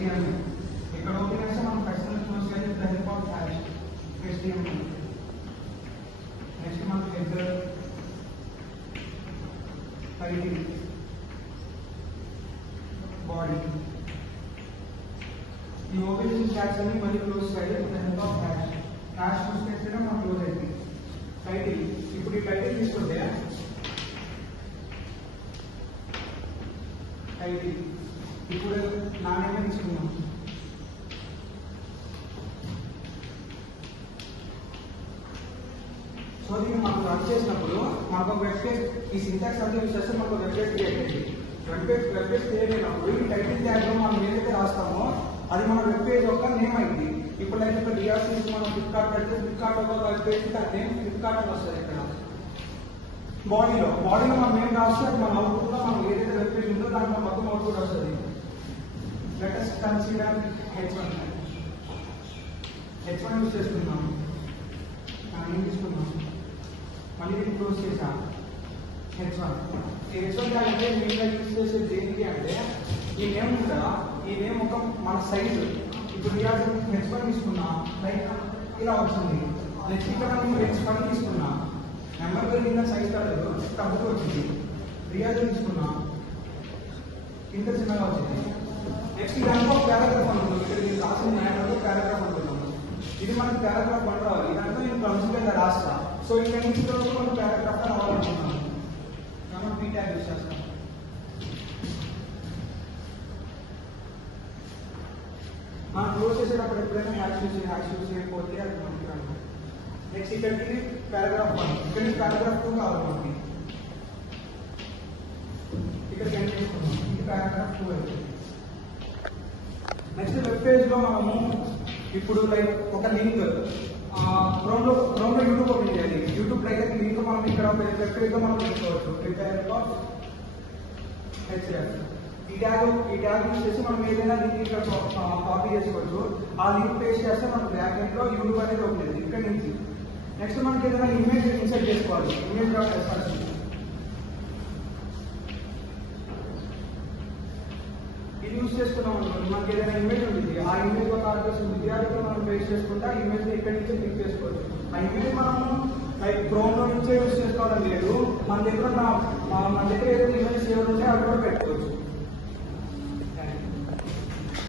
HTML. ఇక్కడ open చేస్తే మనం ఖచ్చితంగా చూసుకోవాలి with the help of HTML. Next మనకి హెడర్, టైటిల్, బాడీ. ఈ ఓపెన్ చేసిన ట్యాగ్స్ అన్ని మళ్ళీ క్లోజ్ చేయాలి with the help of hash. Hash చూస్తే మనం క్లోజ్ అయింది. టైటిల్, ఇప్పుడు ఈ టైటిల్ తీసుకుంటే టైటిల్ ఇప్పుడు నాణ్యమే తీసుకున్నాం. సో దీన్ని మనం రన్ చేసినప్పుడు మనకు ఒక వెబ్ పేజ్, ఈ సింటాక్స్ అంతా యూజ్ చేస్తే మనకు వెబ్ పేజ్ క్రియేట్ అయింది. వెబ్ పేజ్ క్రియేట్ అయినప్పుడు ఈ టైటిల్ ట్యాగ్ లో మనం ఏదైతే రాస్తామో అది మన వెబ్ పేజ్ యొక్క నేమ్ అయింది. ఇప్పుడు అయితే ఇక్కడ డిఆర్సీ మనం ఫ్లిప్కార్ట్ పెడితే ఫ్లిప్కార్ట్ ఒక వెబ్ పేజ్ నేమ్ ఫ్లిప్కార్ట్ అని వస్తుంది. ఇక్కడ బాడీలో మనం ఏం రాస్తే అది మన అవుట్పుట్ లో మనం ఏదైతే వెబ్ పేజ్ ఉందో దాంట్లో మొత్తం అవుట్పుట్ వస్తుంది. Let us consider H1 use చేసుకుందాం. ఏం తీసుకున్నాం, మళ్ళీ దీన్ని క్లోజ్ చేసాం. H1 అంటే మెయిన్గా యూజ్ చేసేది దేనికి అంటే ఈ నేమ్ ఉందా, ఈ నేమ్ ఒక మన సైజు. ఇప్పుడు H1 తీసుకున్నా లైక్ ఇలా వస్తుంది. నెక్స్ట్ ఇక్కడ మనం H1 తీసుకున్నా నెంబర్ కింద సైజ్ కాలేదు తగ్గుతూ వచ్చింది. రియాజ్ తీసుకున్నా ఇంత చిన్నగా వచ్చింది. నెక్స్ట్ ఇదంతా పారాగ్రాఫ్ అనుకుంటుంది. ఇక్కడ నేను రాసిన న్యాయంలో పారాగ్రాఫ్ అనుకుంటున్నాను. ఇది మనకి పారాగ్రాఫ్ అని రావాలి. ఇదంతా నేను కన్సిడర్ రాస్తా. సో ఇక్కడ నుంచి మనం పారాగ్రాఫ్ రావాలనుకుంటున్నాను. మనం పీ ట్యాగ్ యూజ్ చేస్తాం. మనం క్లోజ్ చేసేటప్పుడు ఎప్పుడైనా హ్యాష్ యూజ్ చేయకపోతే అది మనకి రాదు. నెక్స్ట్ ఇక్కడికి పారాగ్రాఫ్ 1, ఇక్కడికి పారాగ్రాఫ్ 2 కావాలి మనకి. ఇక్కడికి ఎండ్ చేసుకున్నాం. ఇది పారాగ్రాఫ్ 2 అయితే నెక్స్ట్ వెబ్ పేజ్ లో మనము ఇప్పుడు లైక్ ఒక లింక్ క్రోమ్ లో యూట్యూబ్ ఓపెన్ చేయాలి. యూట్యూబ్ అయితే లింక్ మనం ఇక్కడ వెబ్ పేజ్ లో మనం తీసుకోవచ్చు. ఈ ట్యాగ్ యూజ్ చేసి మనం ఏదైనా లింక్ ఇక్కడ కాపీ చేసుకోవచ్చు. ఆ లింక్ పేస్ట్ చేస్తే మనకు బ్యాక్ లో యూట్యూబ్ అనేది ఓపెన్ అయింది ఇక్కడ నుంచి. నెక్స్ట్ మనకి ఏదైనా ఇమేజ్ ఇన్సర్ట్ చేసుకోవాలి. ఇమేజ్ డాట్ ఎస్ఆర్సి ఇది యూజ్ చేసుకున్నాం అనుకోండి. మనకి ఏదైనా ఇమేజ్ ఉంటుంది, ఆ ఇమేజ్ ఒక అడ్రస్ ఉంది. విద్యార్థులు మనం పేస్ట్ చేసుకుంటే ఆ ఇమేజ్ ఇక్కడి నుంచే క్లిక్ చేసుకోవచ్చు. ఆ ఇమేజ్ మనము లైక్ క్రోమ్ లో నుంచే యూజ్ చేసుకోవాలని లేదు. మన దగ్గర ఏదైతే ఇమేజ్ సేవ్ ఉంటే అవి కూడా పెట్టుకోవచ్చు.